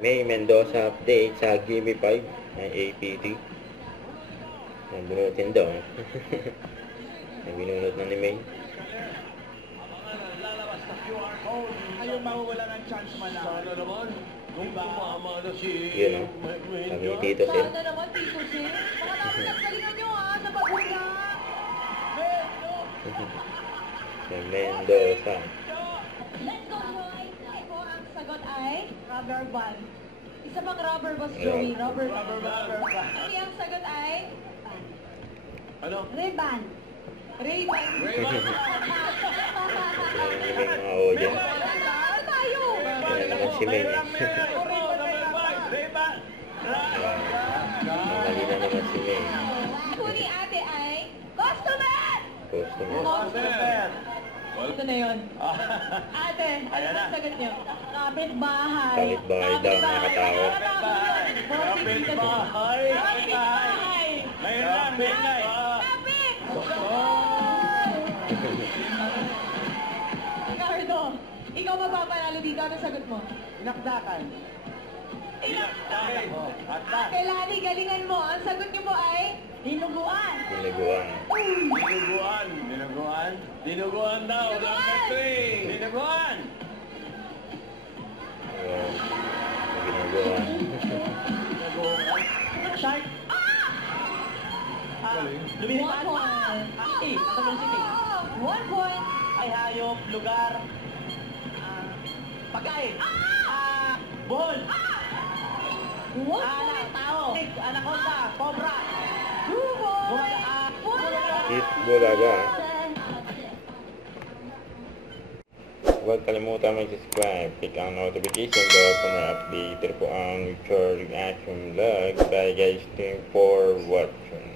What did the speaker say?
May Mendoza update sa Gimme 5 ng APT. Ang bunutin daw. Ang binunot na ni May. Ayaw mawawala ng chance man lang. Sana naman. Nung tumama na si... Yun o. Sabi ni Tito Sen. Sana naman, Tito Sen. Baka namin nagkalingan nyo sa pagula. Sa Mendoza. Let's go, Joy. Ako ang sagot ay rubber band. Isa pang rubber boss, Joey. Rubber band. Hindi ang sagot ay Ano? Ray-Ban. Ray-Ban. Yan yung mga audience. Ano tayo? Yan naman si May. Mamali na naman si May. Huli ate ay customer! Customer. Ito na yun. Ate, ano ang sagot niyo? Kapit-bahay. Kapit-bahay daw, nakakatakot. Kapit-bahay. Kapit-bahay. Ngayon lang, Bengay. Kapit! Ricardo, ikaw mapapanalo dito. Ano sagot mo? Inakdakan. Ate Lani, galingan mo. Ang sagot niyo po ay dinuguan. Dinuguan. Dinuguan. Dinuguan? Dinuguan daw. Dinuguan! Number 3. Dinuguan. Dinuguan. Shark. Lumilipad. 1 point. Asti, sa City. 1 point. Ay hayop, lugar. Pagkain. Buhol. 1 point. Tao. Anaconda. Cobra. 2 points. Hit Bulaga. Huwag kalimutan mag-subscribe, click ang notification bell para update po ang future reaction vlog. Bye guys, thank you for watching.